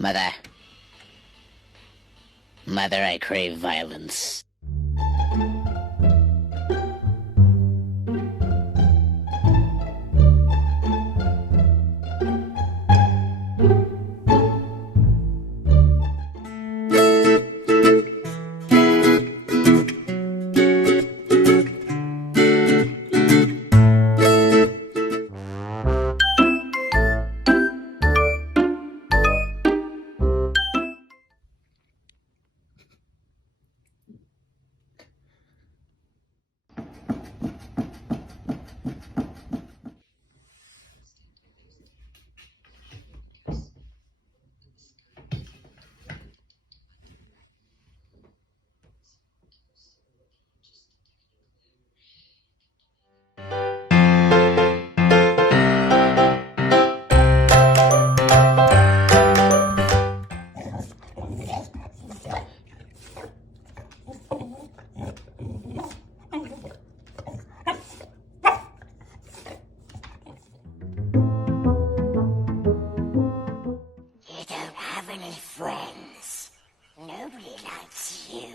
Mother. Mother, I crave violence. Friends. Nobody likes you.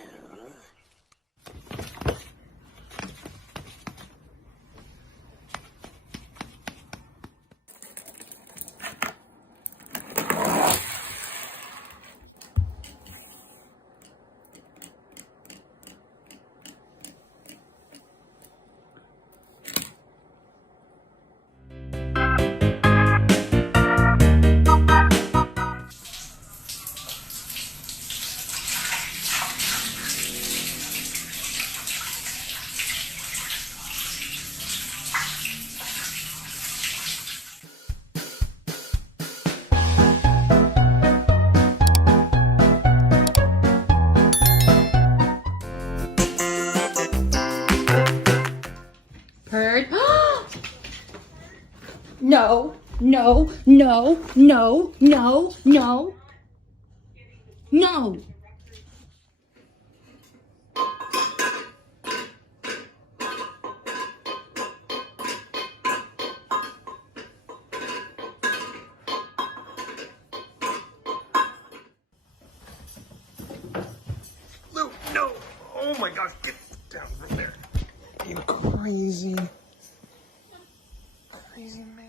Bird. No, no, no, no, no, no, no. Lou, no! Oh my gosh, get down from there. You crazy. Crazy man.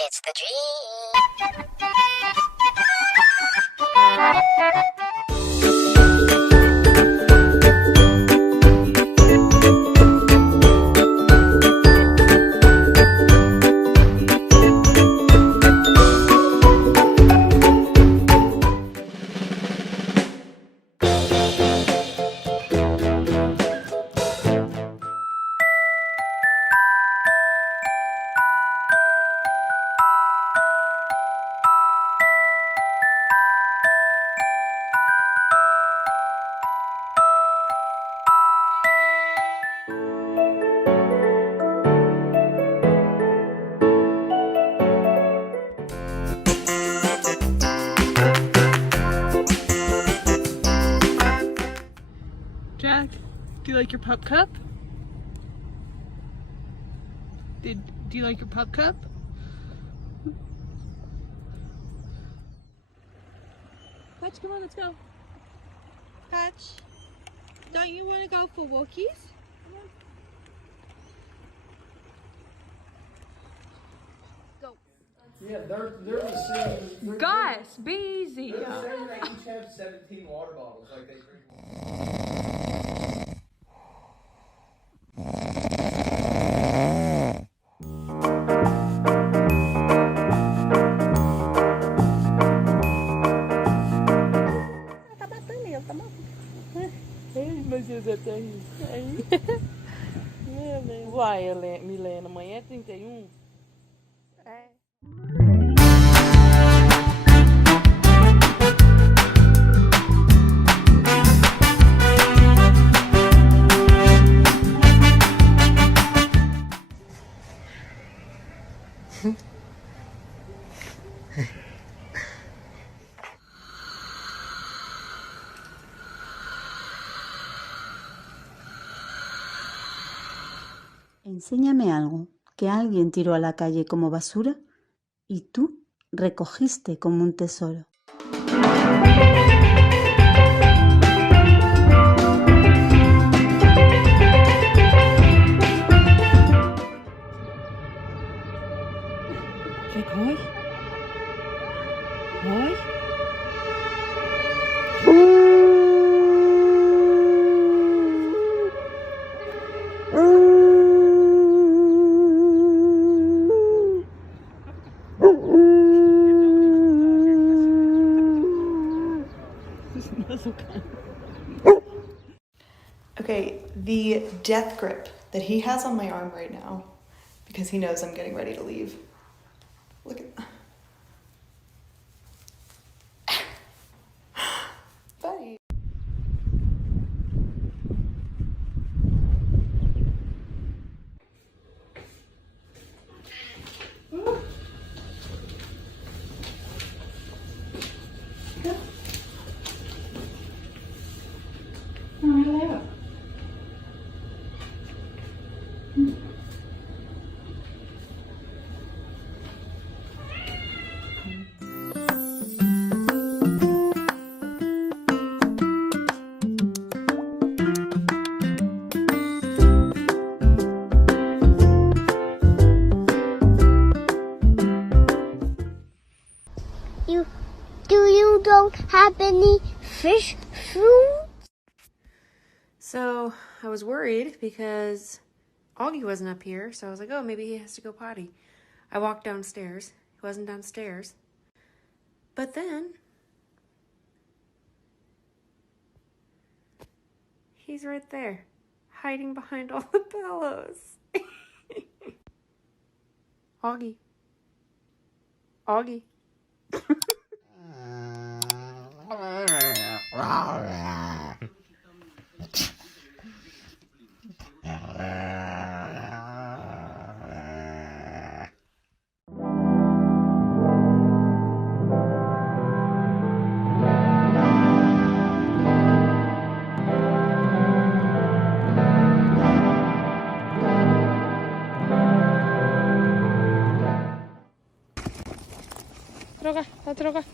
It's the dream. Jack, do you like your pup cup? Do you like your pup cup? Patch, come on, let's go. Patch, don't you want to go for walkies? Go. Yeah, they're the same. Gus, be easy. They're the same. They each have 17 water bottles. Like they drink. Mas eu já tenho. Uai, Milena, amanhã é 31? É. Enséñame algo que alguien tiró a la calle como basura y tú recogiste como un tesoro. Kijk, hoi. Hoi. Okay, the death grip that he has on my arm right now, because he knows I'm getting ready to leave. Look at buddy. You don't have any fish fruit? So I was worried because Augie wasn't up here, so I was like, oh, maybe he has to go potty. I walked downstairs. He wasn't downstairs. But then he's right there, hiding behind all the pillows. Augie. Augie. Droga, droga.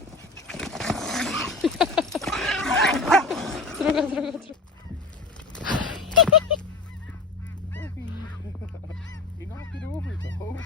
Droga. You knocked it over, though.